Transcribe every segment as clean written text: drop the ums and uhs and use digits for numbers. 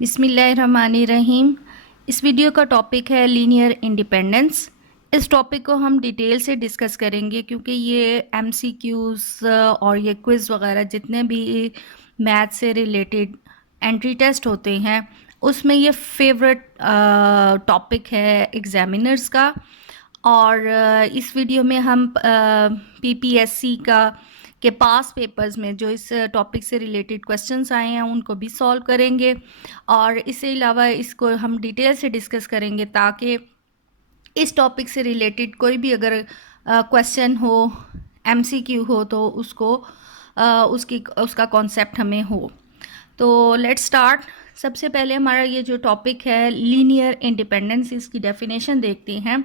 बिस्मिल्लाहिर्रहमानिर्रहीम। इस वीडियो का टॉपिक है लीनियर इंडिपेंडेंस। इस टॉपिक को हम डिटेल से डिस्कस करेंगे क्योंकि ये एमसीक्यूज़ और ये क्विज़ वगैरह जितने भी मैथ से रिलेटेड एंट्री टेस्ट होते हैं उसमें ये फेवरेट टॉपिक है एग्जामिनर्स का। और इस वीडियो में हम पीपीएससी का के पास पेपर्स में जो इस टॉपिक से रिलेटेड क्वेश्चंस आए हैं उनको भी सॉल्व करेंगे और इसके अलावा इसको हम डिटेल से डिस्कस करेंगे ताकि इस टॉपिक से रिलेटेड कोई भी अगर क्वेश्चन हो, एमसीक्यू हो, तो उसका कॉन्सेप्ट हमें हो। तो लेट्स स्टार्ट। सबसे पहले हमारा ये जो टॉपिक है लीनियर इंडिपेंडेंस, इसकी डेफिनेशन देखते हैं।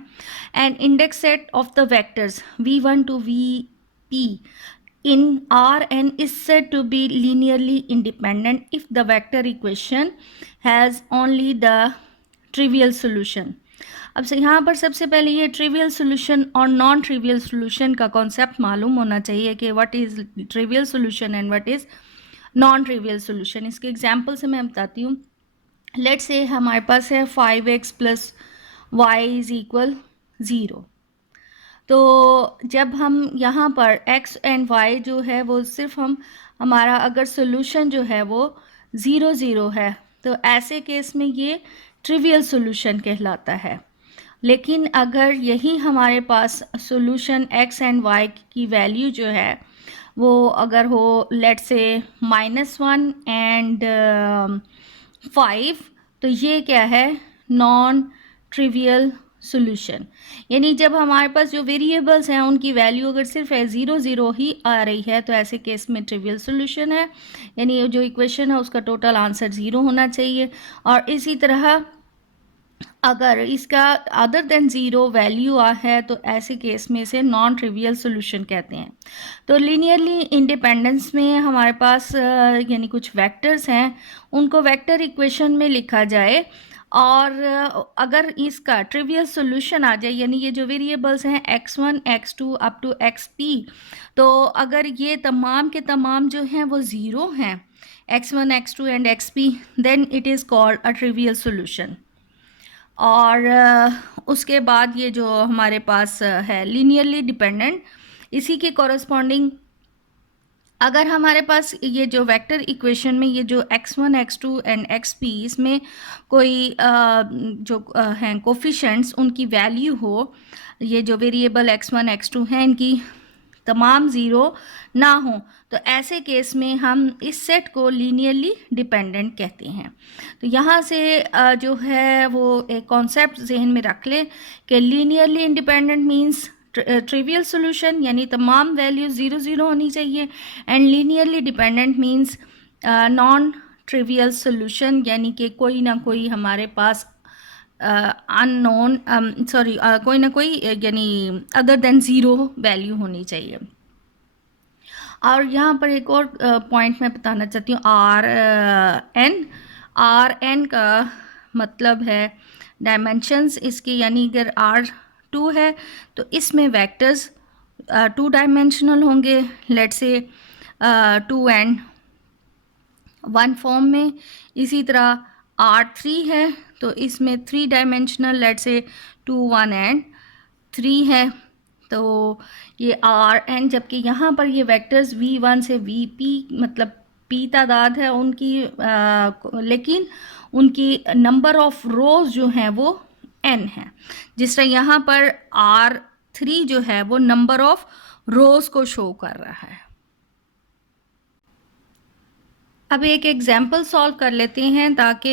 An index set of the vectors v1 to vp in Rn is said to be linearly independent if the vector equation has only the trivial solution। अब से यहाँ पर सबसे पहले ये ट्रिवियल सोल्यूशन और नॉन ट्रिवियल सोल्यूशन का concept मालूम होना चाहिए कि what is trivial solution and what is non trivial solution. इसके एग्जांपल से मैं बताती हूँ। लेट्स से हमारे पास है 5x plus Y is equal 0। तो जब हम यहाँ पर x एंड y जो है वो सिर्फ हमारा अगर सोल्यूशन जो है वो 0 0 है तो ऐसे केस में ये ट्रिवियल सोल्यूशन कहलाता है। लेकिन अगर यही हमारे पास सोल्यूशन x एंड y की वैल्यू जो है वो अगर हो लेट्स से -1 एंड 5, तो ये क्या है, नॉन ट्रिवियल सोल्यूशन। यानी जब हमारे पास जो वेरिएबल्स हैं उनकी वैल्यू अगर सिर्फ 0 0 ही आ रही है तो ऐसे केस में ट्रिवियल सोल्यूशन है, यानी जो इक्वेशन है उसका टोटल आंसर 0 होना चाहिए। और इसी तरह अगर इसका अदर देन ज़ीरो वैल्यू है तो ऐसे केस में से नॉन ट्रिवियल सोल्यूशन कहते हैं। तो लीनियरली इंडिपेंडेंस में हमारे पास यानी कुछ वेक्टर्स हैं, उनको वेक्टर इक्वेशन में लिखा जाए और अगर इसका ट्रिवियल सोल्यूशन आ जाए, यानी ये जो वेरिएबल्स हैं x1 x2 up to xp, तो अगर ये तमाम के तमाम जो हैं वो ज़ीरो हैं, x1 x2 and xp, then it is called a trivial solution. और उसके बाद ये जो हमारे पास है लीनियरली डिपेंडेंट, इसी के कॉरस्पॉन्डिंग अगर हमारे पास ये जो वेक्टर इक्वेशन में ये जो x1 x2 एंड xp इसमें कोई जो हैं कोफिशेंट्स उनकी वैल्यू हो, ये जो वेरिएबल x1 x2 हैं इनकी तमाम ज़ीरो ना हो, तो ऐसे केस में हम इस सेट को लीनियरली डिपेंडेंट कहते हैं। तो यहाँ से जो है वो एक कॉन्सेप्ट जहन में रख ले कि linearly independent means trivial solution, यानी तमाम वैल्यू 0 0 होनी चाहिए, and linearly dependent means non trivial solution, यानी कि कोई ना कोई हमारे पास अननोन कोई ना कोई यानी अदर देन ज़ीरो वैल्यू होनी चाहिए। और यहाँ पर एक और पॉइंट मैं बताना चाहती हूँ, आर एन का मतलब है डायमेंशंस इसकी, यानी अगर R2 है तो इसमें वेक्टर्स 2 डायमेंशनल होंगे, लेट्स से 2 एंड 1 फॉर्म में। इसी तरह R3 है तो इसमें 3 डायमेंशनल, लेट्स से 2 1 एंड 3 है। तो ये Rn, जबकि यहाँ पर ये वेक्टर्स V1 से Vp मतलब p तादाद है उनकी, लेकिन उनकी नंबर ऑफ रोज जो हैं वो n है। जिस तरह यहाँ पर R3 जो है वो नंबर ऑफ रोज को शो कर रहा है। अब एक एग्जाम्पल सॉल्व कर लेते हैं ताकि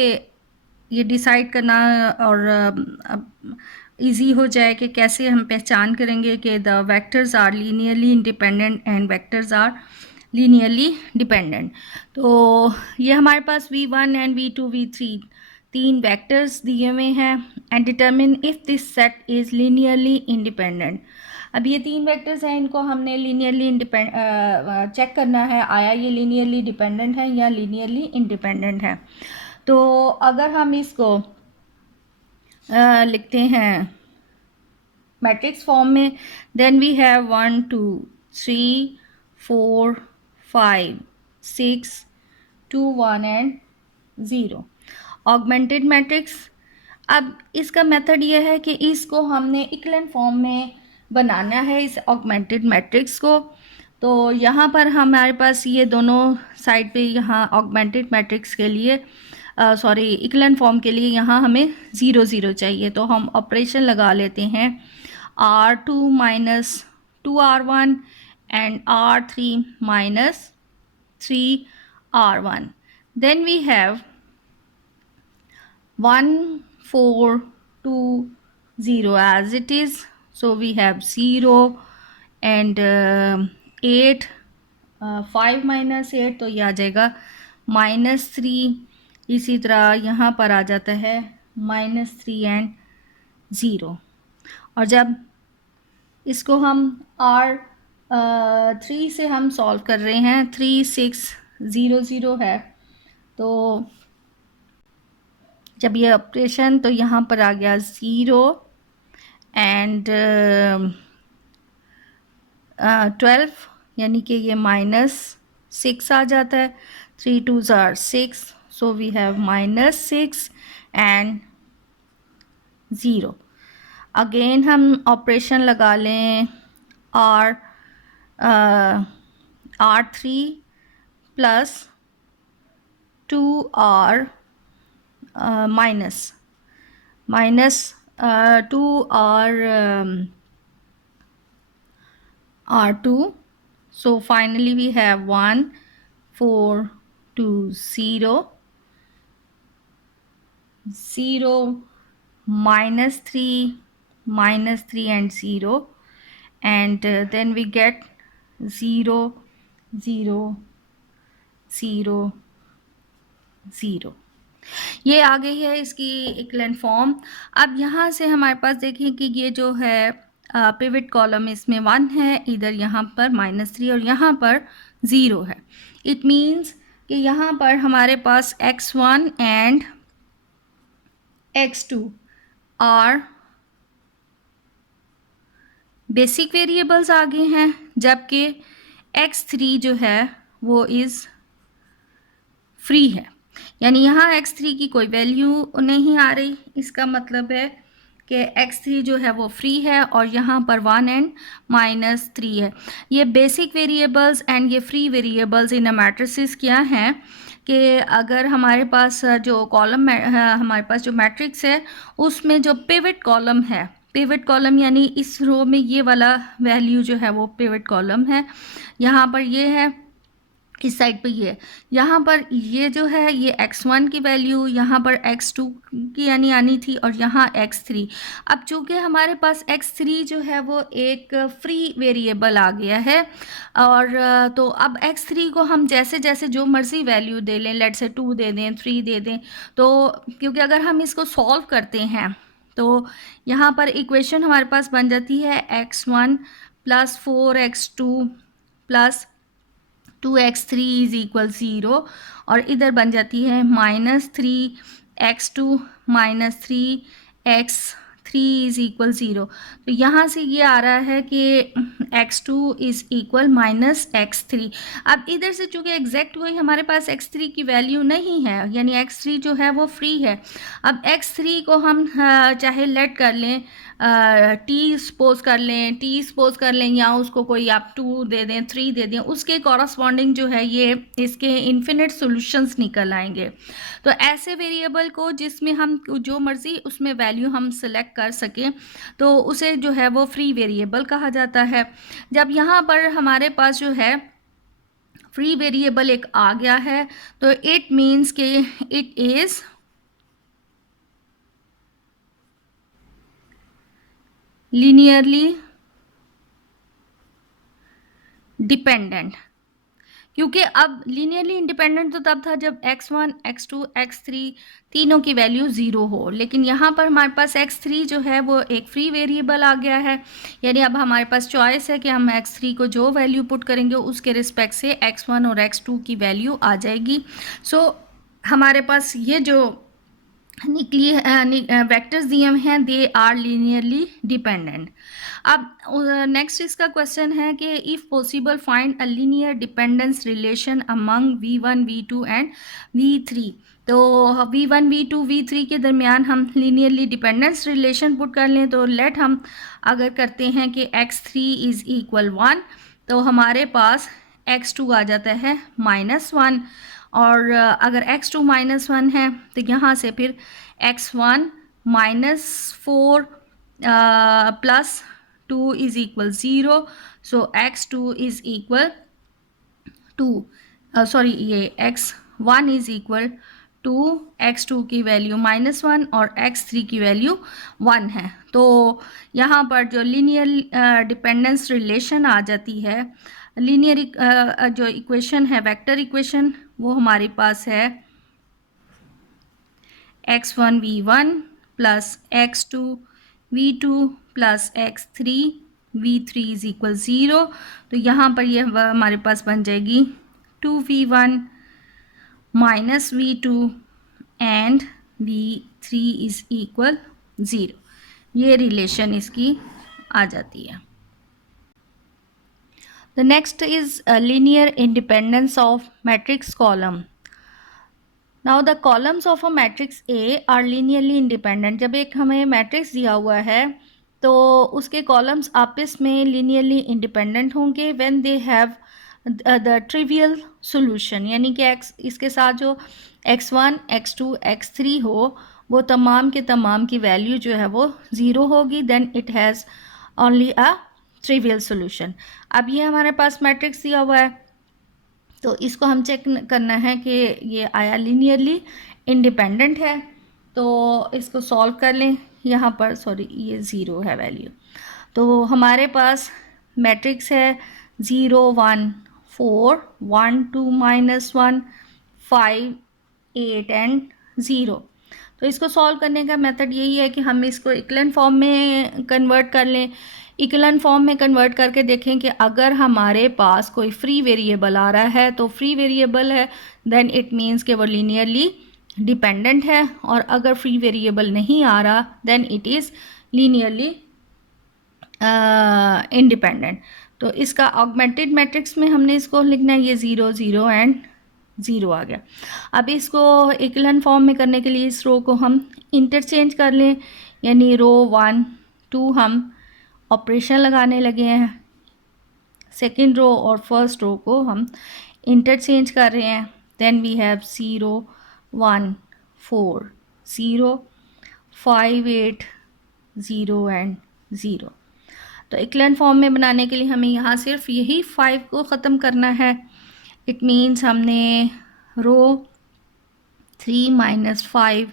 ये डिसाइड करना और इजी हो जाए कि कैसे हम पहचान करेंगे कि the vectors are linearly independent and vectors are linearly dependent. तो ये हमारे पास v1 एंड v2 v3 तीन वेक्टर्स दिए हुए हैं, and determine if this set is linearly independent. अब ये तीन वेक्टर्स हैं, इनको हमने लीनियरली चेक करना है आया ये लीनियरली डिपेंडेंट है या लीनियरली इंडिपेंडेंट है। तो अगर हम इसको लिखते हैं मैट्रिक्स फॉर्म में, then we have 1 2 3 4 5 6 2 1 and 0। Augmented matrix. अब इसका मेथड ये है कि इसको हमने इक्विवेलेंट फॉर्म में बनाना है इस ऑगमेंटेड मैट्रिक्स को। तो यहाँ पर हमारे पास ये दोनों साइड पे यहाँ ऑगमेंटेड मैट्रिक्स के लिए इक्विवेलेंट फॉर्म के लिए यहाँ हमें 0 0 चाहिए। तो हम ऑपरेशन लगा लेते हैं R2 minus 2R1 and R3 minus 3R1. Then we have 1 4 2 0 as it is. So we have 0 and 8 5 minus 8 तो ये आ जाएगा -3। इसी तरह यहाँ पर आ जाता है -3 एंड 0। और जब इसको हम R3 से हम सॉल्व कर रहे हैं 3 6 0 0 है। तो जब ये ऑपरेशन तो यहाँ पर आ गया 0 एंड 12 यानी कि ये -6 आ जाता है। 3 2s are 6 so we have -6 and 0। Again हम ऑपरेशन लगा लें R3 plus 2R minus 2R R2. So finally we have 1 4 2 0 0 -3 and 0 and then we get 0 0 0 0। ये आ गई है इसकी इक्विवेलेंट फॉर्म। अब यहाँ से हमारे पास देखिए कि ये जो है पिवट कॉलम इसमें 1 है, इधर यहाँ पर -3 और यहाँ पर 0 है। इट मीन्स कि यहाँ पर हमारे पास x1 and x2 are basic variables आ गए हैं, जबकि x3 जो है वो इज़ फ्री है। यानी यहाँ x3 की कोई वैल्यू नहीं आ रही। इसका मतलब है कि x3 जो है वो फ्री है और यहाँ पर 1 एंड -3 है। ये बेसिक वेरिएबल्स एंड ये free variables in a matrices क्या हैं कि अगर हमारे पास जो कॉलम हमारे पास जो मैट्रिक्स है उसमें जो पिवट कॉलम है, पिवट कॉलम यानी इस रो में ये वाला वैल्यू जो है वो पिवट कॉलम है। यहाँ पर ये है, इस साइड पे ये, यहाँ पर ये जो है ये x1 की वैल्यू, यहाँ पर x2 की यानी आनी थी और यहाँ x3। अब चूँकि हमारे पास x3 जो है वो एक फ्री वेरिएबल आ गया है और तो अब x3 को हम जैसे जैसे जो मर्ज़ी वैल्यू दे लें, लेट से 2 दे दें, 3 दे दें, तो क्योंकि अगर हम इसको सॉल्व करते हैं तो यहाँ पर इक्वेशन हमारे पास बन जाती है x1 plus 4x2 plus 2x3 is equal 0 और इधर बन जाती है -3x2 -3x3 इज इक्वल 0। तो यहाँ से ये आ रहा है कि x2 इज इक्वल -x3। अब इधर से चूँकि एग्जैक्ट वही हमारे पास x3 की वैल्यू नहीं है, यानी x3 जो है वो फ्री है। अब x3 को हम चाहे लेट कर लें, टी सपोज कर लें या उसको कोई आप 2 दे दें, 3 दे दें, उसके कॉरस्पॉन्डिंग जो है ये इसके इन्फिनिट सॉल्यूशंस निकल आएंगे। तो ऐसे वेरिएबल को जिसमें हम जो मर्ज़ी उसमें वैल्यू हम सेलेक्ट कर सकें तो उसे जो है वो फ्री वेरिएबल कहा जाता है। जब यहाँ पर हमारे पास जो है फ्री वेरिएबल एक आ गया है तो इट मीन्स कि इट इज़ लीनियरली डिपेंडेंट। क्योंकि अब लीनियरली इंडिपेंडेंट तो तब था जब x1 x2 x3 तीनों की वैल्यू 0 हो, लेकिन यहाँ पर हमारे पास x3 जो है वो एक फ्री वेरिएबल आ गया है। यानी अब हमारे पास चॉइस है कि हम x3 को जो वैल्यू पुट करेंगे उसके रिस्पेक्ट से x1 और x2 की वैल्यू आ जाएगी। सो हमारे पास ये जो निकली वेक्टर्स दिए हुए हैं, दे आर लीनियरली डिपेंडेंट। अब नेक्स्ट इसका क्वेश्चन है कि if possible find a linear dependence relation among v1 v2 and v3। तो v1 v2 v3 के दरमियान हम लीनियरली डिपेंडेंस रिलेशन पुट कर लें। तो लेट हम अगर करते हैं कि x3 इज़ इक्वल 1, तो हमारे पास x2 आ जाता है -1, और अगर x2 -1 है तो यहाँ से फिर x1 -4 plus 2 is equal 0। So x2 is equal 2, sorry ये x1 is equal to x2 की वैल्यू -1 और x3 की वैल्यू 1 है। तो यहाँ पर जो लीनियर डिपेंडेंस रिलेशन आ जाती है, लीनियर जो इक्वेशन है, वेक्टर इक्वेशन, वो हमारे पास है x1 v1 plus x2 v2 plus x3 v3 is equal 0। तो यहाँ पर ये हमारे पास बन जाएगी 2v1 minus v2 and v3 is equal 0। ये रिलेशन इसकी आ जाती है। The next is linear independence of matrix column. Now the columns of a matrix A R linearly independent. जब एक हमें मैट्रिक्स दिया हुआ है तो उसके कॉलम्स आपस में लीनियरली इंडिपेंडेंट होंगे when they have the trivial solution, यानी कि x इसके साथ जो x1 x2 x3 हो वो तमाम के तमाम की वैल्यू जो है वो 0 होगी, then it has only a trivial solution. अब ये हमारे पास मैट्रिक्स दिया हुआ है तो इसको हम चेक करना है कि ये आया लीनियरली इंडिपेंडेंट है। तो इसको सॉल्व कर लें। यहाँ पर सॉरी ये 0 है वैल्यू, तो हमारे पास मैट्रिक्स है 0 1 4 1 2 -1 5 8 एंड 0। तो इसको सॉल्व करने का मेथड यही है कि हम इसको इक्लन फॉर्म में कन्वर्ट कर लें। इक्लन फॉर्म में कन्वर्ट करके देखें कि अगर हमारे पास कोई फ्री वेरिएबल आ रहा है तो फ्री वेरिएबल है, देन इट मीन्स कि वो लीनियरली डिपेंडेंट है, और अगर फ्री वेरिएबल नहीं आ रहा then it is linearly independent. तो इसका ऑगमेंटेड मैट्रिक्स में हमने इसको लिखना है, ये 0 0 एंड 0 आ गया। अब इसको इक्लन फॉर्म में करने के लिए इस रो को हम इंटरचेंज कर लें, यानी रो 1 2 हम ऑपरेशन लगाने लगे हैं, सेकेंड रो और फर्स्ट रो को हम इंटरचेंज कर रहे हैं। Then we have 0 1 4 0 5 8 0 and 0। तो इक्लन फॉर्म में बनाने के लिए हमें यहाँ सिर्फ यही 5 को ख़त्म करना है। इट मीन्स हमने रो 3 -5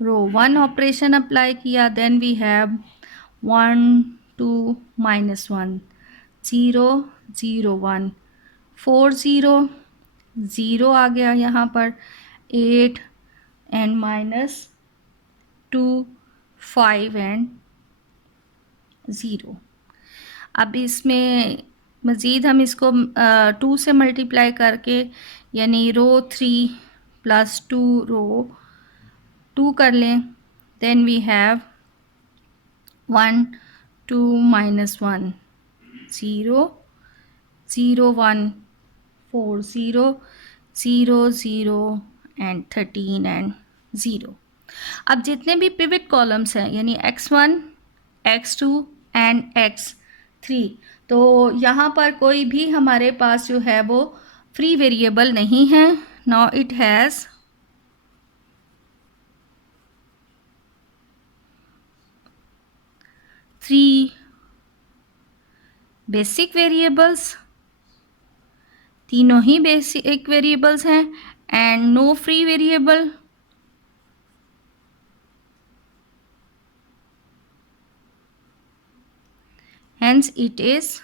रो 1 ऑपरेशन अप्लाई किया, देन वी हैव 1 2 -1 0 0 1 4 0 0 आ गया यहाँ पर, 8 एंड -2 5 एंड 0। अब इसमें मज़ीद हम इसको 2 से मल्टीप्लाई करके, यानी रो 3 प्लस 2 रो 2 कर लें, then we have 1 2 -1 0 0 1 4 0 0 0 and 13 and 0। अब जितने भी पिवट कॉलम्स हैं, यानी x1 x2 एंड x3, तो यहाँ पर कोई भी हमारे पास जो है वो फ्री वेरिएबल नहीं है। Now it has three basic variables, तीनों ही बेसिक वेरिएबल्स हैं, and no free variable. Hence it is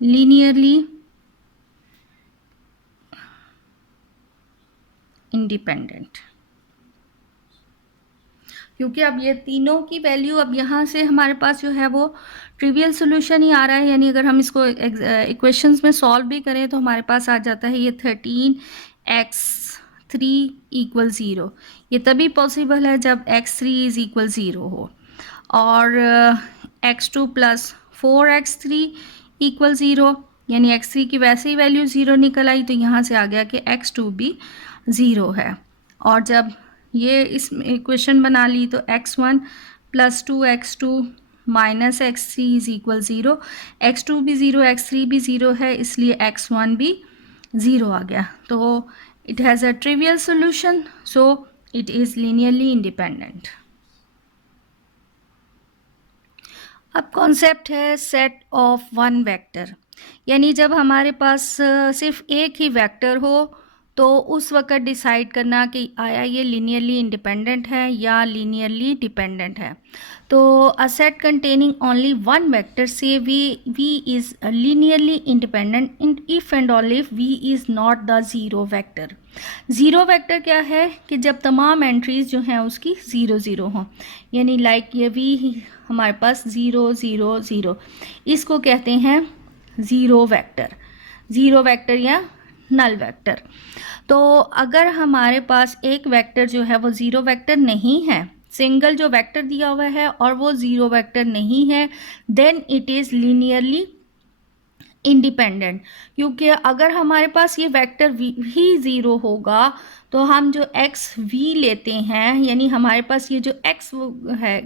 linearly independent। क्योंकि अब ये तीनों की वैल्यू अब यहाँ से हमारे पास जो है वो ट्रिवियल सोल्यूशन ही आ रहा है, यानी अगर हम इसको इक्वेशंस में सॉल्व भी करें तो हमारे पास आ जाता है ये 13x3 इक्वल 0। ये तभी पॉसिबल है जब x3 इज इक्वल 0 हो, और x2 प्लस 4x3 इक्वल 0, यानी x3 की वैसे ही वैल्यू 0 निकल आई, तो यहाँ से आ गया कि x2 भी 0 है। और जब ये इस इक्वेशन बना ली तो x1 plus 2x2 minus x3 is equal 0, x2 भी 0 x3 भी 0 है, इसलिए x1 भी 0 आ गया। तो it has a trivial solution, so it is linearly independent. अब कॉन्सेप्ट है सेट ऑफ वन वेक्टर, यानी जब हमारे पास सिर्फ एक ही वेक्टर हो तो उस वक्त डिसाइड करना कि आया ये लीनियरली इंडिपेंडेंट है या लीनियरली डिपेंडेंट है। तो a set containing only one vector से v is linearly independent if and only if v is not the zero vector. Zero vector क्या है कि जब तमाम एंट्रीज जो हैं उसकी ज़ीरो ज़ीरो हों, यानी लाइक ये वी हमारे पास 0 0 0, इसको कहते हैं ज़ीरो वेक्टर, ज़ीरो वेक्टर या नल वेक्टर। तो अगर हमारे पास एक वेक्टर जो है वो ज़ीरो वेक्टर नहीं है, सिंगल जो वेक्टर दिया हुआ है और वो ज़ीरो वेक्टर नहीं है, then it is linearly independent. क्योंकि अगर हमारे पास ये वेक्टर ही ज़ीरो होगा तो हम जो एक्स वी लेते हैं, यानी हमारे पास ये जो एक्स है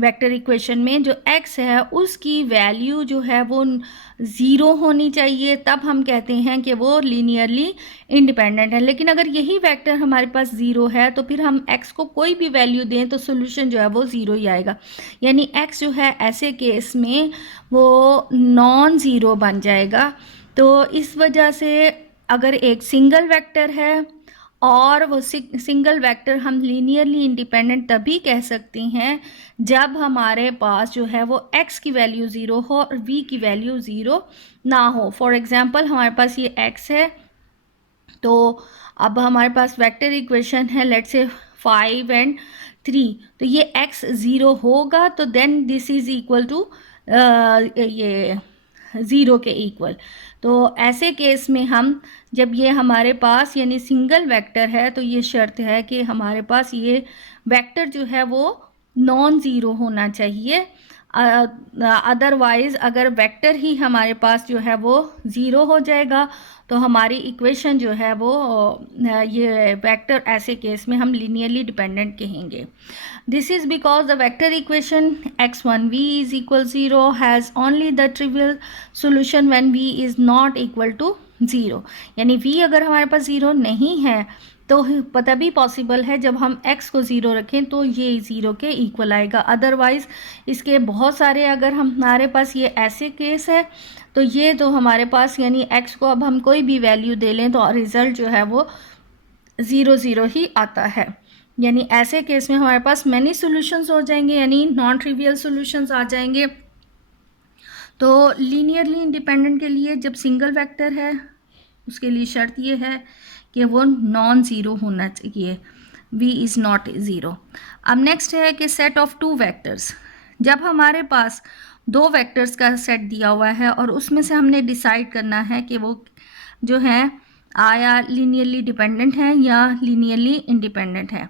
वेक्टर इक्वेशन में जो एक्स है उसकी वैल्यू जो है वो ज़ीरो होनी चाहिए, तब हम कहते हैं कि वो लीनियरली इंडिपेंडेंट है। लेकिन अगर यही वेक्टर हमारे पास ज़ीरो है तो फिर हम एक्स को कोई भी वैल्यू दें तो सोल्यूशन जो है वो ज़ीरो ही आएगा, यानी एक्स जो है ऐसे केस में वो नॉन ज़ीरो बन जाएगा। तो इस वजह से अगर एक सिंगल वेक्टर है और वो सिंगल वेक्टर हम लीनियरली इंडिपेंडेंट तभी कह सकते हैं जब हमारे पास जो है वो x की वैल्यू ज़ीरो हो और v की वैल्यू ज़ीरो ना हो। फॉर एग्जांपल हमारे पास ये x है, तो अब हमारे पास वेक्टर इक्वेशन है लेट्स से 5 एंड 3, तो ये x ज़ीरो होगा तो then this is equal to ये ज़ीरो के इक्वल। तो ऐसे केस में हम जब ये हमारे पास यानी सिंगल वेक्टर है तो ये शर्त है कि हमारे पास ये वेक्टर जो है वो नॉन ज़ीरो होना चाहिए। अदरवाइज़ अगर वेक्टर ही हमारे पास जो है वो ज़ीरो हो जाएगा तो हमारी इक्वेशन जो है वो ये वेक्टर ऐसे केस में हम लीनियरली डिपेंडेंट कहेंगे। This is because the vector equation x1v is equal 0 has only the trivial solution when v is not equal to 0, यानी v अगर हमारे पास 0 नहीं है तो तभी पॉसिबल है जब हम x को 0 रखें तो ये 0 के इक्वल आएगा। अदरवाइज़ इसके बहुत सारे अगर हमारे पास ये ऐसे केस है तो ये तो हमारे पास यानी x को अब हम कोई भी वैल्यू दे लें तो रिज़ल्ट जो है वो 0 0 ही आता है। यानी ऐसे केस में हमारे पास मैनी सॉल्यूशंस हो जाएंगे, यानी नॉन ट्रिवियल सॉल्यूशंस आ जाएंगे। तो लीनियरली इंडिपेंडेंट के लिए जब सिंगल वेक्टर है उसके लिए शर्त ये है कि वो नॉन ज़ीरो होना चाहिए, v इज़ नॉट ज़ीरो। अब नेक्स्ट है कि सेट ऑफ टू वेक्टर्स, जब हमारे पास दो वेक्टर्स का सेट दिया हुआ है और उसमें से हमने डिसाइड करना है कि वो जो है आया लीनियरली डिपेंडेंट है या लीनियरली इंडिपेंडेंट है।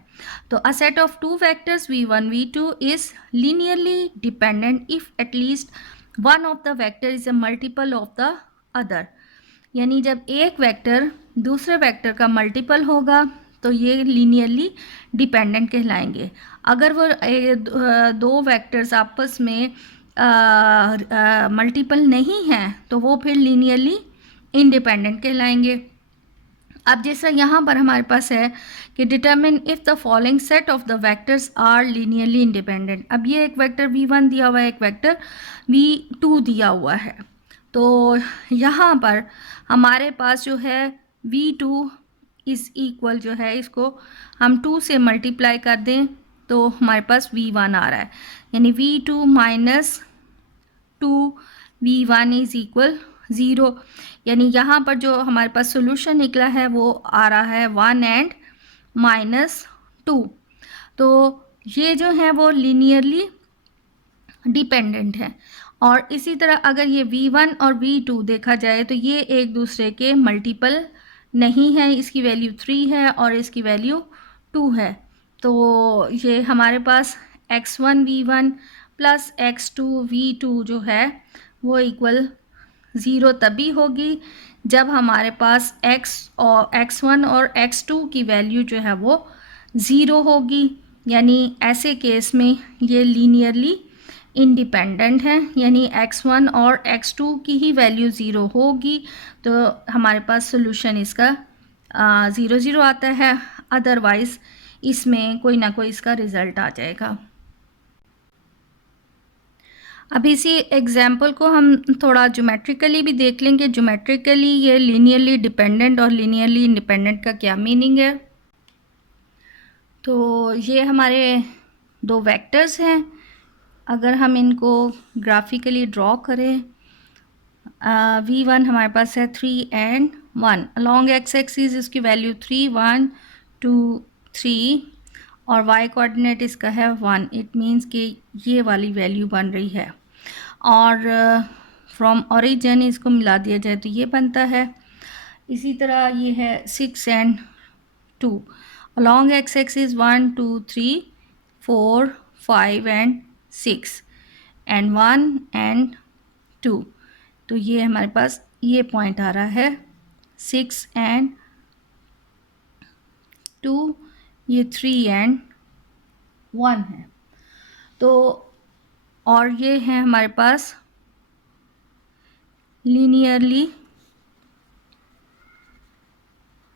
तो a set of two vectors v1 v2 is linearly dependent if at least one of the vector is a multiple of the other, यानी जब एक वेक्टर दूसरे वेक्टर का मल्टीपल होगा तो ये लीनियरली डिपेंडेंट कहलाएंगे। अगर वो दो वेक्टर्स आपस में मल्टीपल नहीं हैं तो वो फिर लीनियरली इंडिपेंडेंट कहलाएंगे। अब जैसा यहाँ पर हमारे पास है कि determine if the following set of the vectors are linearly independent. अब ये एक वेक्टर v1 दिया हुआ है, एक वेक्टर v2 दिया हुआ है, तो यहाँ पर हमारे पास जो है v2 इज़ इक्वल जो है इसको हम 2 से मल्टीप्लाई कर दें तो हमारे पास v1 आ रहा है, यानी v2 minus 2 v1 is equal 0, यानी यहाँ पर जो हमारे पास सोल्यूशन निकला है वो आ रहा है 1 एंड -2। तो ये जो है वो लीनियरली डिपेंडेंट है। और इसी तरह अगर ये V1 और V2 देखा जाए तो ये एक दूसरे के मल्टीपल नहीं है, इसकी वैल्यू 3 है और इसकी वैल्यू 2 है। तो ये हमारे पास x1 V1 plus x2 V2 जो है वो इक्वल 0 तभी होगी जब हमारे पास x1 और x2 की वैल्यू जो है वो 0 होगी। यानी ऐसे केस में ये लीनियरली इंडिपेंडेंट है, यानी x1 और x2 की ही वैल्यू 0 होगी तो हमारे पास सोल्यूशन इसका 0 0 आता है, अदरवाइज़ इसमें कोई ना कोई इसका रिज़ल्ट आ जाएगा। अब इसी एग्जाम्पल को हम थोड़ा ज्योमेट्रिकली भी देख लेंगे। ज्योमेट्रिकली ये लीनियरली डिपेंडेंट और लीनियरली इंडिपेंडेंट का क्या मीनिंग है। तो ये हमारे दो वेक्टर्स हैं, अगर हम इनको ग्राफिकली ड्रॉ करें, V1 हमारे पास है 3 and 1, अलॉन्ग एक्स एक्सिस इसकी वैल्यू 3 1 2 3 और y कोऑर्डिनेट इसका है 1। इट मीन्स कि ये वाली वैल्यू बन रही है। और फ्रॉम ओरिजिन इसको मिला दिया जाए तो ये बनता है। इसी तरह ये है 6 and 2, along x axis 1 2 3 4 5 and 6 and 1 and 2। तो ये हमारे पास ये पॉइंट आ रहा है 6 and 2, ये 3 and 1 है। तो और ये है हमारे पास लीनियरली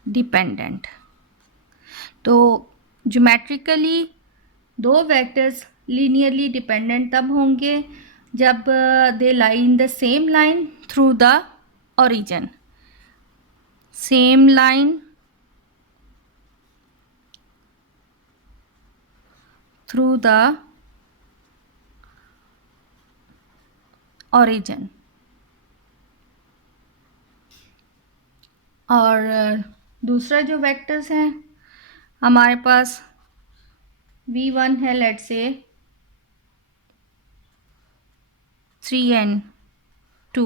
डिपेंडेंट। तो ज्योमेट्रिकली दो वेक्टर्स लीनियरली डिपेंडेंट तब होंगे जब they lie in the same line through the origin. Same line through the origin. और दूसरा जो वेक्टर्स हैं हमारे पास V1 है लेट्स से 3 and 2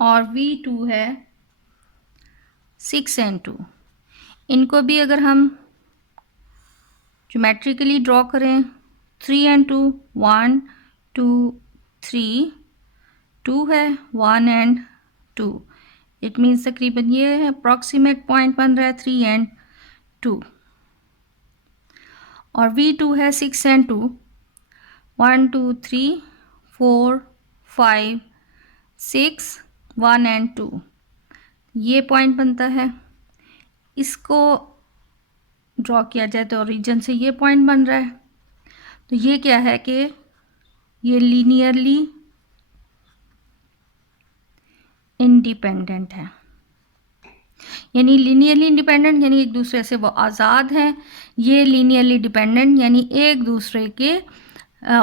और V2 है 6 and 2। इनको भी अगर हम ज्योमेट्रिकली ड्रॉ करें 3 and 2 1 2 3 2 है 1 and 2, इट मीन्स तकरीबन ये अप्रॉक्सीमेट पॉइंट बन रहा है 3 and 2। और V2 है 6 and 2 1 2 3 4 5 6 1 and 2, ये पॉइंट बनता है। इसको ड्रॉ किया जाए तो ओरिजिन से ये पॉइंट बन रहा है। तो ये क्या है कि ये लीनियरली इंडिपेंडेंट है, यानी लीनियरली इंडिपेंडेंट यानी एक दूसरे से वो आज़ाद हैं। ये लीनियरली डिपेंडेंट यानी एक दूसरे के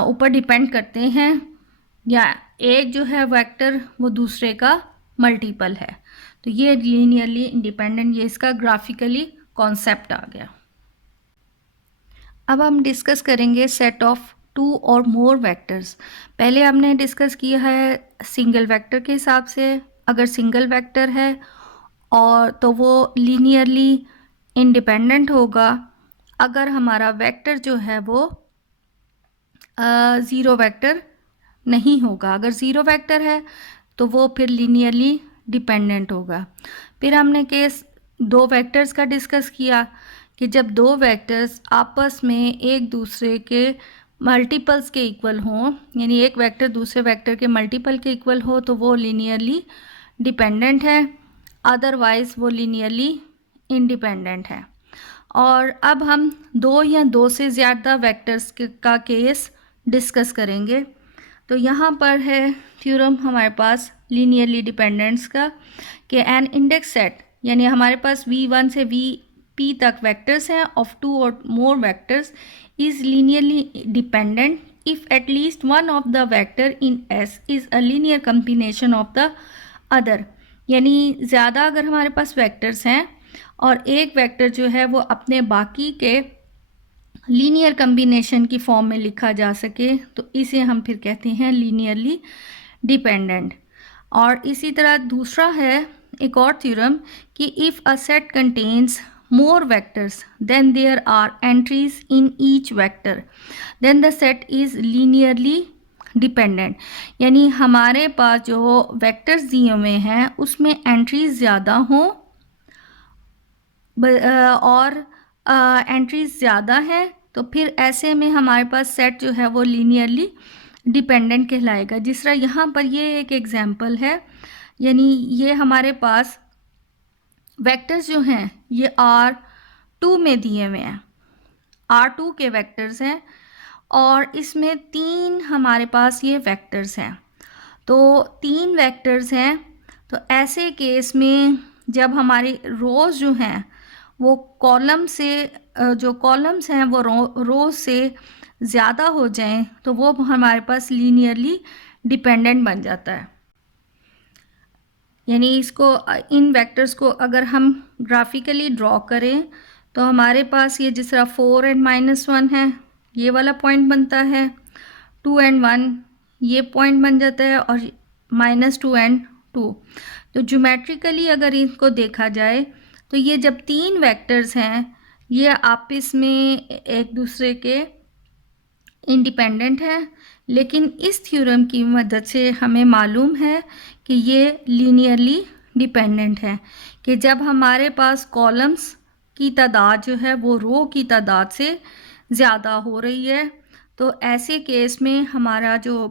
ऊपर डिपेंड करते हैं, या एक जो है वेक्टर वो दूसरे का मल्टीपल है। तो ये लीनियरली इंडिपेंडेंट, ये इसका ग्राफिकली कॉन्सेप्ट आ गया। अब हम डिस्कस करेंगे सेट ऑफ 2 और मोर वेक्टर्स। पहले हमने डिस्कस किया है सिंगल वेक्टर के हिसाब से। अगर सिंगल वेक्टर है और तो वो लीनियरली इंडिपेंडेंट होगा अगर हमारा वेक्टर जो है वो ज़ीरो वेक्टर नहीं होगा। अगर ज़ीरो वेक्टर है तो वो फिर लीनियरली डिपेंडेंट होगा। फिर हमने केस दो वेक्टर्स का डिस्कस किया कि जब दो वेक्टर्स आपस में एक दूसरे के मल्टीपल्स के इक्वल हों, यानी एक वेक्टर दूसरे वेक्टर के मल्टीपल के इक्वल हो तो वो लीनियरली डिपेंडेंट है, अदरवाइज़ वो लीनियरली इंडिपेंडेंट है। और अब हम दो या दो से ज़्यादा वेक्टर्स का केस डिस्कस करेंगे। तो यहाँ पर है थ्योरम हमारे पास लीनियरली डिपेंडेंस का कि एन इंडेक्स सेट, यानी हमारे पास V1 से Vp तक वेक्टर्स हैं ऑफ 2 और more vectors is linearly dependent if at least one of the vector in S is a linear combination of the other. यानी ज़्यादा अगर हमारे पास वेक्टर्स हैं और एक वेक्टर जो है वो अपने बाकी के लीनियर कम्बिनेशन की फॉर्म में लिखा जा सके तो इसे हम फिर कहते हैं लीनियरली डिपेंडेंट। और इसी तरह दूसरा है एक और थ्योरम कि if a set contains more vectors then there are entries in each vector then the set is linearly dependent. यानी हमारे पास जो वेक्टर्स दिए हुए हैं उसमें एंट्रीज ज़्यादा हों और एंट्रीज ज़्यादा हैं तो फिर ऐसे में हमारे पास सेट जो है वो लीनियरली डिपेंडेंट कहलाएगा। जिस तरह यहाँ पर ये एक एग्जांपल है, यानी ये हमारे पास वेक्टर्स जो हैं ये R2 में दिए हुए हैं, R2 के वेक्टर्स हैं और इसमें 3 हमारे पास ये वेक्टर्स हैं। तो 3 वेक्टर्स हैं तो ऐसे केस में जब हमारी रोज़ जो हैं वो कॉलम से जो कॉलम्स हैं वो रोज़ से ज़्यादा हो जाएं तो वो हमारे पास लीनियरली डिपेंडेंट बन जाता है। यानी इसको इन वेक्टर्स को अगर हम ग्राफिकली ड्रॉ करें तो हमारे पास ये जिस तरह 4 and -1 है ये वाला पॉइंट बनता है, 2 and 1 ये पॉइंट बन जाता है और -2 and 2। तो ज्योमेट्रिकली अगर इनको देखा जाए तो ये जब 3 वेक्टर्स हैं ये आपस में एक दूसरे के इंडिपेंडेंट है, लेकिन इस थ्योरम की मदद से हमें मालूम है कि ये लीनियरली डिपेंडेंट है कि जब हमारे पास कॉलम्स की तादाद जो है वो रो की तादाद से ज़्यादा हो रही है तो ऐसे केस में हमारा जो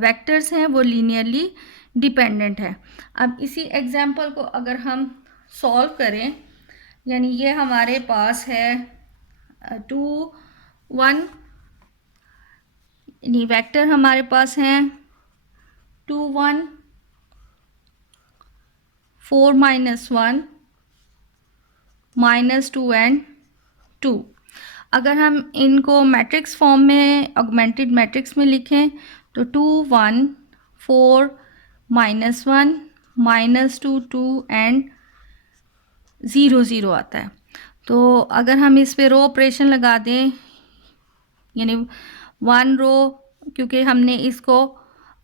वेक्टर्स हैं वो लीनियरली डिपेंडेंट है। अब इसी एग्जांपल को अगर हम सॉल्व करें, यानी ये हमारे पास है 2 1, यानी वेक्टर हमारे पास हैं 2 1 4 -1 -2 and 2। अगर हम इनको मैट्रिक्स फॉर्म में ऑगमेंटेड मैट्रिक्स में लिखें तो 2 1 4 -1 -2 2 एंड 0 0 आता है। तो अगर हम इस पे रो ऑपरेशन लगा दें, यानी 1 रो, क्योंकि हमने इसको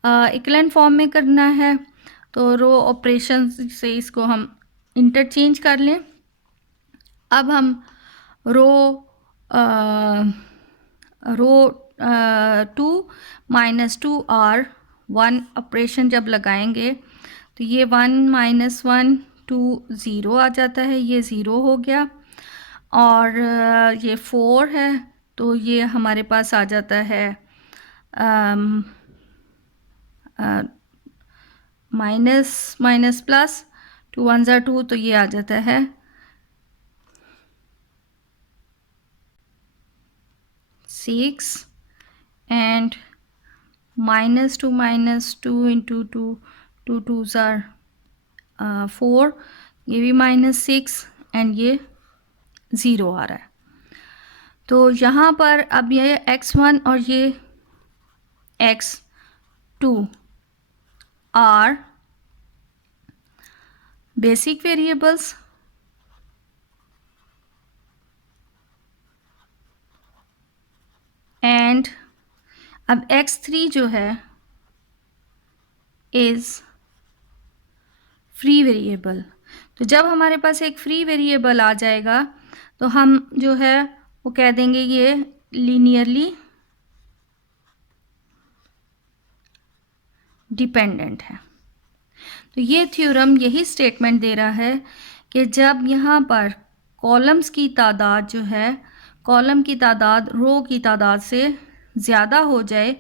इक्विवेलेंट फॉर्म में करना है तो रो ऑपरेशन से इसको हम इंटरचेंज कर लें। अब हम रो 2 -2 और 1 ऑपरेशन जब लगाएंगे तो ये 1 -1 2 0 आ जाता है, ये 0 हो गया। और ये 4 है तो ये हमारे पास आ जाता है माइनस माइनस प्लस 2 1 2 तो ये आ जाता है 6 एंड -2 -2 into 2 2 2s are 4, ये भी -6 एंड ये 0 आ रहा है। तो यहाँ पर अब ये x1 और ये x2 are basic variables and अब x3 जो है इज़ फ्री वेरिएबल। तो जब हमारे पास एक फ्री वेरिएबल आ जाएगा तो हम जो है वो कह देंगे ये लीनियरली डिपेंडेंट है। तो ये थ्योरम यही स्टेटमेंट दे रहा है कि जब यहाँ पर कॉलम्स की तादाद जो है, कॉलम की तादाद रो की तादाद से ज़्यादा हो जाए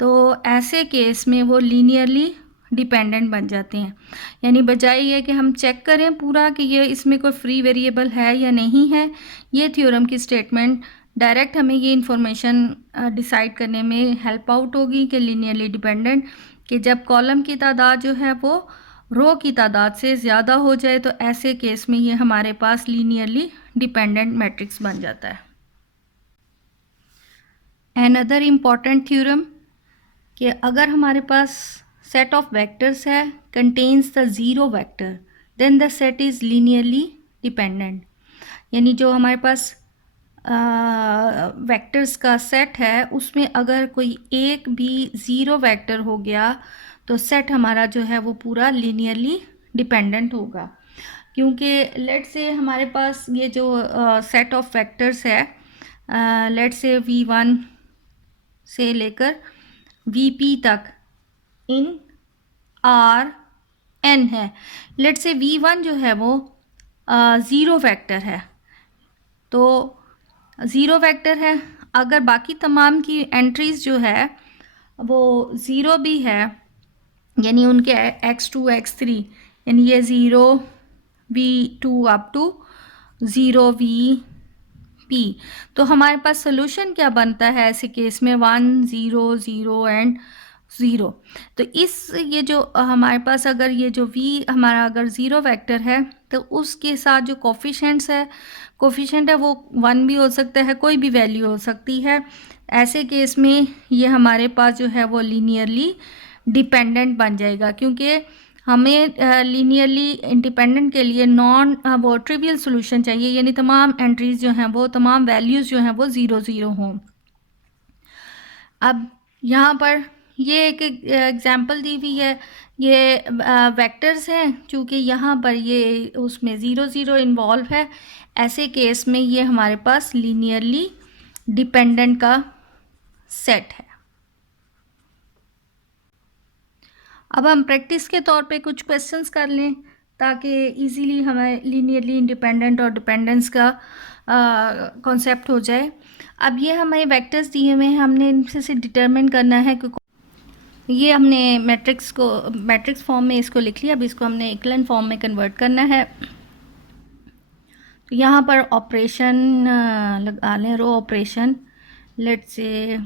तो ऐसे केस में वो लीनियरली डिपेंडेंट बन जाते हैं। यानी बजाय ये कि हम चेक करें पूरा कि ये इसमें कोई फ्री वेरिएबल है या नहीं है, ये थ्योरम की स्टेटमेंट डायरेक्ट हमें ये इंफॉर्मेशन डिसाइड करने में हेल्प आउट होगी कि लीनियरली डिपेंडेंट, कि जब कॉलम की तादाद जो है वो रो की तादाद से ज़्यादा हो जाए तो ऐसे केस में ये हमारे पास लीनियरली डिपेंडेंट मैट्रिक्स बन जाता है। अनदर इम्पॉर्टेंट थ्योरम कि अगर हमारे पास सेट ऑफ वेक्टर्स है contains the zero vector then the set is linearly dependent. यानी जो हमारे पास वेक्टर्स का सेट है उसमें अगर कोई एक भी ज़ीरो वेक्टर हो गया तो सेट हमारा जो है वो पूरा लीनियरली डिपेंडेंट होगा, क्योंकि लेट से हमारे पास ये जो सेट ऑफ वेक्टर्स है, लेट से v1 से लेकर vp तक इन आर एन है। लेट से v1 जो है वो ज़ीरो वेक्टर है, तो ज़ीरो वेक्टर है, अगर बाकी तमाम की एंट्रीज़ जो है वो ज़ीरो भी है, यानी उनके x2 x3 यानी ये zero v2 up to zero vp, तो हमारे पास सोल्यूशन क्या बनता है ऐसे केस में 1 0 0 एंड 0। तो इस ये जो हमारे पास अगर ये जो v हमारा अगर ज़ीरो वेक्टर है तो उसके साथ जो कोफिशेंट है वो 1 भी हो सकता है, कोई भी वैल्यू हो सकती है। ऐसे केस में ये हमारे पास जो है वो लीनियरली डिपेंडेंट बन जाएगा, क्योंकि हमें लीनियरली इंडिपेंडेंट के लिए नॉन वो ट्रिवियल सोल्यूशन चाहिए, यानी तमाम एंट्रीज जो हैं वो तमाम वैल्यूज़ जो हैं वो ज़ीरो ज़ीरो हों। अब यहाँ पर ये एक एग्जांपल दी हुई है, ये वेक्टर्स हैं, चूँकि यहाँ पर ये उसमें ज़ीरो ज़ीरो इन्वॉल्व है, ऐसे केस में ये हमारे पास लीनियरली डिपेंडेंट का सेट है। अब हम प्रैक्टिस के तौर पे कुछ क्वेश्चंस कर लें ताकि इजीली हमें लीनियरली इंडिपेंडेंट और डिपेंडेंस का कॉन्सेप्ट हो जाए। अब ये हमें वेक्टर्स दिए हुए हैं, हमने इनसे से डिटरमिन करना है कि ये हमने मैट्रिक्स फॉर्म में इसको लिख लिया, अब इसको हमने इक्विवेलेंट फॉर्म में कन्वर्ट करना है। तो यहाँ पर ऑपरेशन लगा लें, row operation, let's say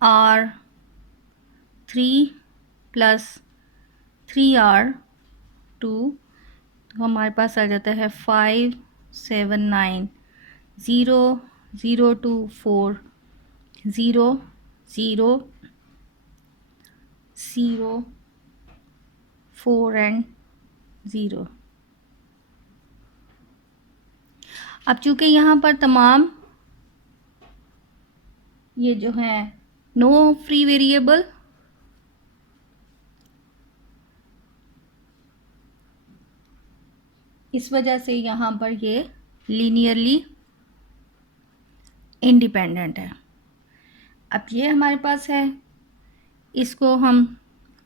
R3 plus 3R2, तो हमारे पास आ जाता है 5 7 9 0 0 2 4 0 0 0 4 एंड 0। अब चूँकि यहाँ पर तमाम ये जो है नो फ्री वेरिएबल, इस वजह से यहाँ पर ये लीनियरली इंडिपेंडेंट है। अब ये हमारे पास है, इसको हम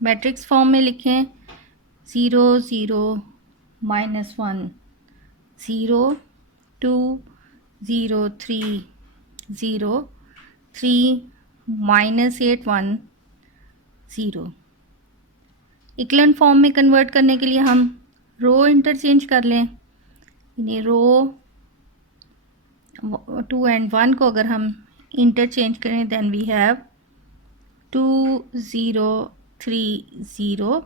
मैट्रिक्स फॉर्म में लिखें, 0 0 -1 0 2 0 3 0 3 -8 1 0। इक्विवेलेंट फॉर्म में कन्वर्ट करने के लिए हम रो इंटरचेंज कर लें, यानी रो 2 एंड 1 को अगर हम इंटरचेंज करें देन वी हैव 2 0 3 0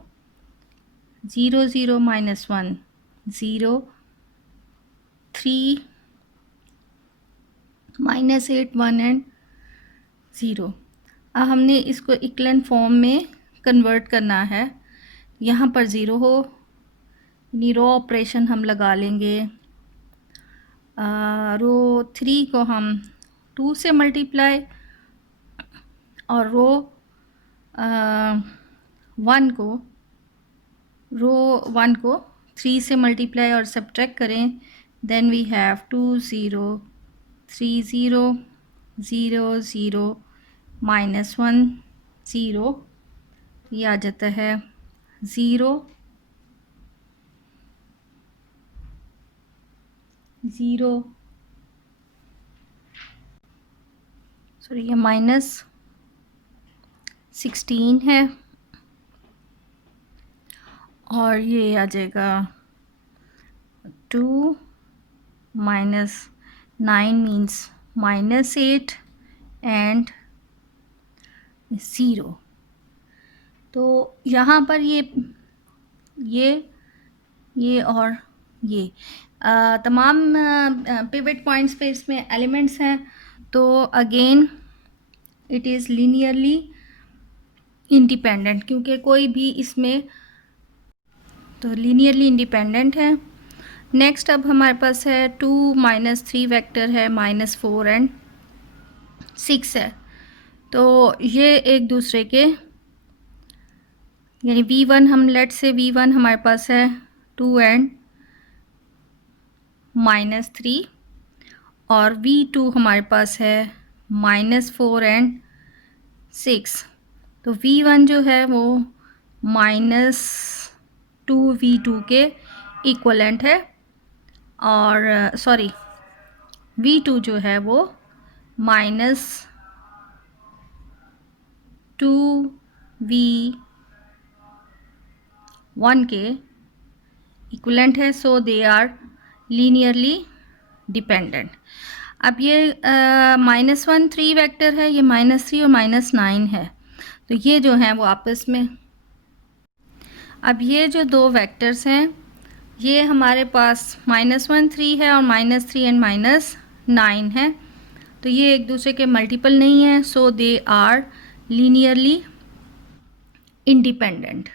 0 0 -1 0 3 -8 1 एंड 0। अब हमने इसको इक्विवेलेंट फॉर्म में कन्वर्ट करना है, यहाँ पर 0 हो, यानी रो ऑपरेशन हम लगा लेंगे, रो 3 को हम 2 से मल्टीप्लाई और रो 1 को 3 से मल्टीप्लाई और सब्ट्रैक्ट करें, देन वी हैव 2 0 3 0 0 0 -1 0, ये आ जाता है 0 0, सॉरी ये -16 है, और ये आ जाएगा 2 -9 मीन्स -8 एंड 0। तो यहाँ पर ये और ये तमाम पिवट पॉइंट्स पे इसमें एलिमेंट्स हैं, तो again it is linearly independent, क्योंकि कोई भी इसमें तो लीनियरली इंडिपेंडेंट है। नेक्स्ट अब हमारे पास है 2 माइनस 3 वेक्टर है, -4 एंड 6 है। तो ये एक दूसरे के यानी V1 हम लेट से V1 हमारे पास है 2 एंड -3 और V2 हमारे पास है -4 एंड 6। तो V1 जो है वो -2V2 के इक्वलेंट है और सॉरी V2 जो है वो -2V1 के इक्वलेंट है। सो दे आर लीनियरली डिपेंडेंट। अब ये -1 3 वेक्टर है, ये -3 और -9 है, तो ये जो हैं वो आपस में, अब ये जो दो वेक्टर्स हैं ये हमारे पास -1 3 है और -3 एंड -9 है, तो ये एक दूसरे के मल्टीपल नहीं है। सो दे आर लीनियरली इंडिपेंडेंट।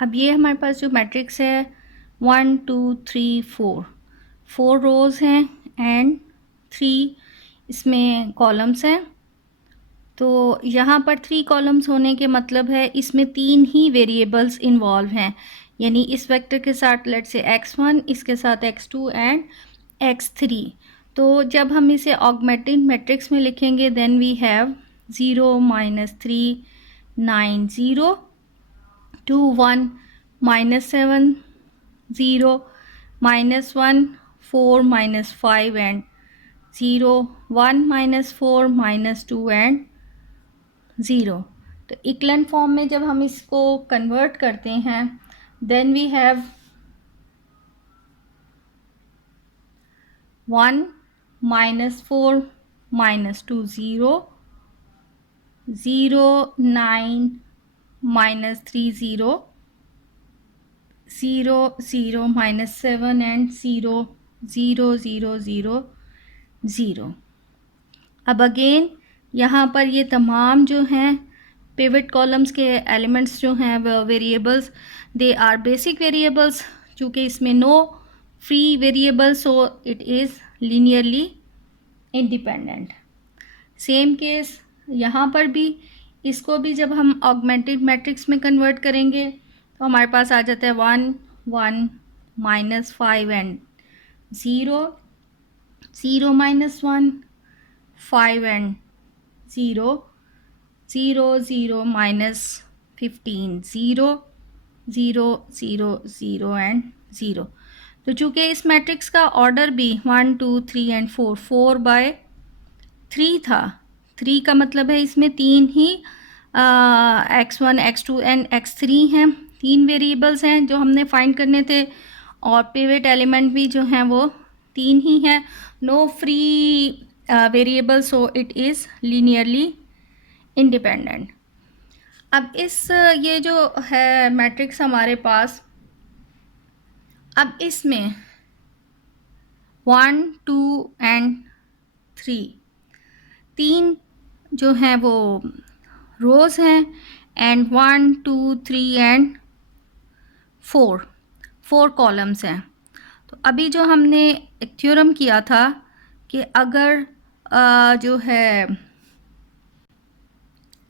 अब ये हमारे पास जो मैट्रिक्स है 1 2 3 4 4 रोज़ हैं एंड 3 इसमें कॉलम्स हैं। तो यहाँ पर 3 कॉलम्स होने के मतलब है इसमें 3 ही वेरिएबल्स इन्वॉल्व हैं, यानी इस वेक्टर के साथ लेट से x1, इसके साथ x2 एंड x3। तो जब हम इसे ऑगमेंटेड मैट्रिक्स में लिखेंगे then we have 0 -3 9 0 2 1 -7 0 -1 4 -5 and 0 1 -4 -2 and 0। तो इक्लन फॉर्म में जब हम इसको कन्वर्ट करते हैं देन वी हैव 1 -4 -2 0 0 9 -3 0 0 0 -7 एंड 0 0 0 0 0। अब अगेन यहाँ पर ये तमाम जो हैं पिवट कॉलम्स के एलिमेंट्स जो हैं variables, they are basic variables. चूँकि इसमें no free variables so it is linearly independent. Same case यहाँ पर भी, इसको भी जब हम ऑगमेंटेड मैट्रिक्स में कन्वर्ट करेंगे तो हमारे पास आ जाता है 1 1 -5 एंड 0 0 -1 5 एंड 0 0 0 -15 0 0 0 0 एंड 0। तो चूँकि इस मैट्रिक्स का ऑर्डर भी 1 2 3 एंड 4 4/3 था, 3 का मतलब है इसमें 3 ही x1 x2 एंड x3 हैं, 3 वेरिएबल्स हैं जो हमने फाइंड करने थे और पिवट एलिमेंट भी जो हैं वो 3 ही हैं, no free variable, so it is linearly independent. अब इस ये जो है मैट्रिक्स हमारे पास, अब इसमें 1 2 एंड 3 जो हैं वो रोज़ हैं एंड 1 2 3 एंड 4 कॉलम्स हैं। तो अभी जो हमने एक थ्योरम किया था कि अगर जो है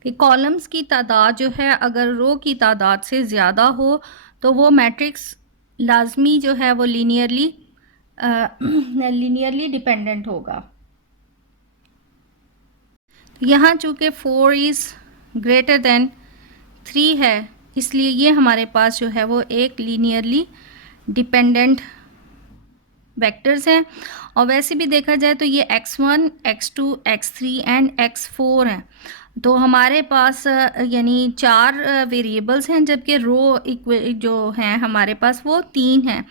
कि कॉलम्स की तादाद जो है अगर रो की तादाद से ज़्यादा हो तो वो मैट्रिक्स लाजमी जो है वो लीनियरली डिपेंडेंट होगा। यहाँ चूँकि 4 इज़ ग्रेटर देन 3 है इसलिए ये हमारे पास जो है वो एक लीनियरली डिपेंडेंट वेक्टर्स हैं। और वैसे भी देखा जाए तो ये x1 x2 x3 and x4 हैं, तो हमारे पास यानी 4 वेरिएबल्स हैं जबकि रो जो हैं हमारे पास वो 3 हैं।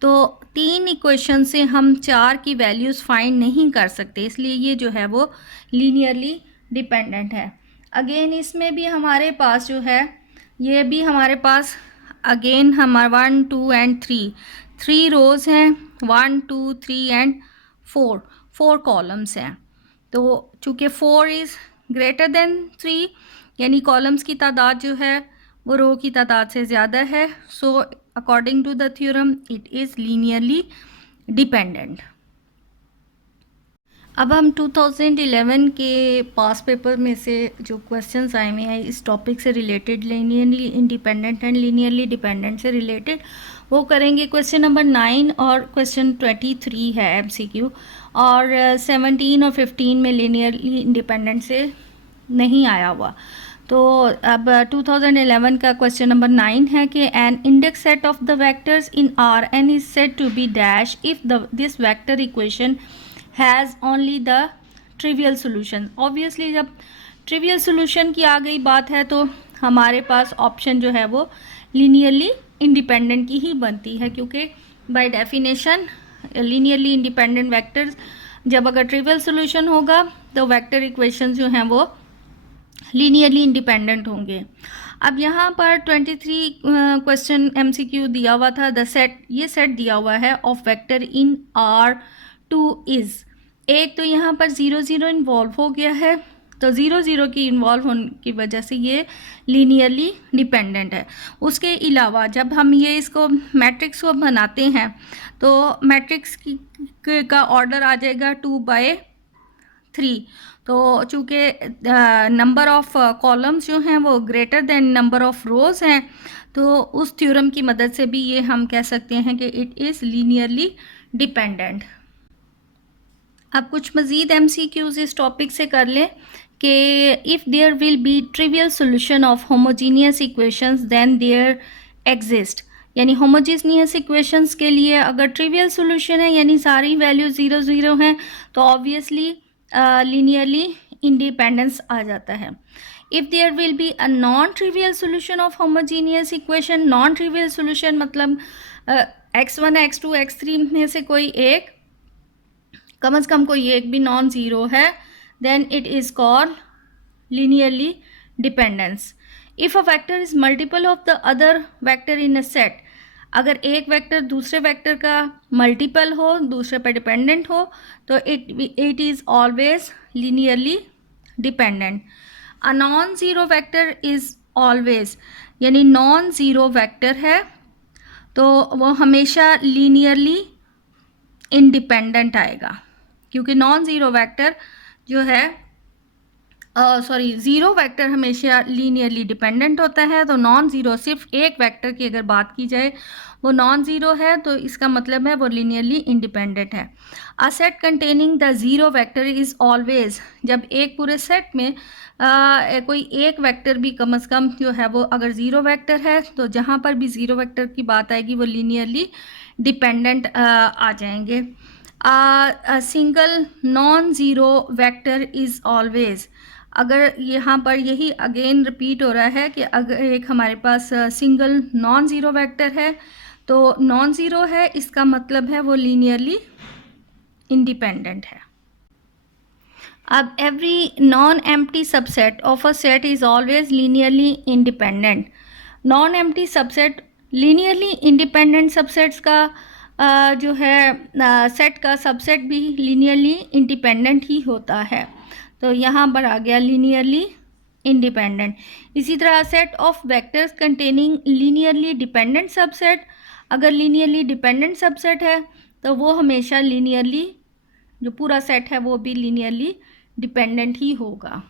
तो 3 इक्वेशन से हम 4 की वैल्यूज़ फाइंड नहीं कर सकते, इसलिए ये जो है वो लीनियरली डिपेंडेंट है। अगेन इसमें भी हमारे पास जो है ये भी हमारे पास अगेन हमारा 1 2 एंड 3 रोज़ हैं, 1 2 3 एंड 4 कॉलम्स हैं। तो चूँकि 4 इज़ ग्रेटर देन 3 यानी कॉलम्स की तादाद जो है वो रो की तादाद से ज़्यादा है, सो according to the theorem it is linearly dependent. अब हम 2011 के पास पेपर में से जो क्वेश्चंस आए हुए हैं इस टॉपिक से related, linearly independent and linearly dependent से रिलेटेड, वो करेंगे. क्वेश्चन नंबर 9 और क्वेश्चन 23 है MCQ, और 17 और 15 में लीनियरली इंडिपेंडेंट से नहीं आया हुआ. तो अब 2011 का क्वेश्चन नंबर 9 है कि an index set of the vectors in Rn is said to be dash if this vector equation has only the trivial solution. Obviously जब ट्रिवियल सोल्यूशन की आ गई बात है तो हमारे पास ऑप्शन जो है वो लीनियरली इंडिपेंडेंट की ही बनती है, क्योंकि by definition linearly independent vectors जब अगर ट्रिवियल सोल्यूशन होगा तो वेक्टर इक्वेशंस जो हैं वो लीनियरली इंडिपेंडेंट होंगे. अब यहाँ पर 23 क्वेश्चन MCQ दिया हुआ था. द सेट, ये सेट दिया हुआ है of vector in R2 is, एक तो यहाँ पर 0 0 इन्वॉल्व हो गया है, तो 0 0 की इन्वॉल्व होने की वजह से ये लीनियरली डिपेंडेंट है. उसके अलावा जब हम ये इसको मैट्रिक्स को बनाते हैं तो मैट्रिक्स का ऑर्डर आ जाएगा 2/3. तो चूँकि नंबर ऑफ कॉलम्स जो हैं वो greater than number of rows हैं, तो उस थ्योरम की मदद से भी ये हम कह सकते हैं कि इट इज़ लीनियरली डिपेंडेंट. अब कुछ मज़ीद MCQs इस टॉपिक से कर लें कि if there will be trivial solution of homogeneous equations then there exist, यानी होमोजीनियस इक्वेशंस के लिए अगर ट्रिवियल सोल्यूशन है यानी सारी वैल्यू 0 0 हैं तो ऑब्वियसली लीनियरली इंडिपेंडेंस आ जाता है. If there will be a non trivial solution of homogeneous equation, non trivial solution मतलब x1 x2 x3 में से कोई एक, कम से कम कोई एक भी नॉन ज़ीरो है, then it is called linearly dependence. If a vector is multiple of the other vector in a set, अगर एक वेक्टर दूसरे वेक्टर का मल्टीपल हो, दूसरे पर डिपेंडेंट हो, तो it is always linearly dependent. A non zero vector is always, यानी नॉन ज़ीरो वेक्टर है तो वो हमेशा लीनियरली इंडिपेंडेंट आएगा, क्योंकि नॉन ज़ीरो वेक्टर जो है ज़ीरो वेक्टर हमेशा लीनियरली डिपेंडेंट होता है. तो नॉन ज़ीरो, सिर्फ एक वेक्टर की अगर बात की जाए वो नॉन ज़ीरो है तो इसका मतलब है वो लीनियरली इंडिपेंडेंट है. अ set containing the zero vector is always, जब एक पूरे सेट में कोई एक वेक्टर भी कम से कम जो है वो अगर ज़ीरो वेक्टर है तो जहाँ पर भी ज़ीरो वेक्टर की बात आएगी वो लीनियरली डिपेंडेंट आ जाएंगे. Single non zero vector is always, अगर यहाँ पर यही अगेन रिपीट हो रहा है कि अगर एक हमारे पास सिंगल नॉन ज़ीरो वेक्टर है तो नॉन ज़ीरो है, इसका मतलब है वो लीनियरली इंडिपेंडेंट है. अब every non empty subset of a set is always linearly independent. Non empty subset linearly independent subsets का जो है सेट का सबसेट भी लीनियरली इंडिपेंडेंट ही होता है. तो यहाँ पर आ गया लीनियरली इंडिपेंडेंट. इसी तरह set of vectors containing linearly dependent subset, अगर लीनियरली डिपेंडेंट सबसेट है तो वो हमेशा लीनियरली, जो पूरा सेट है वो भी लीनियरली डिपेंडेंट ही होगा.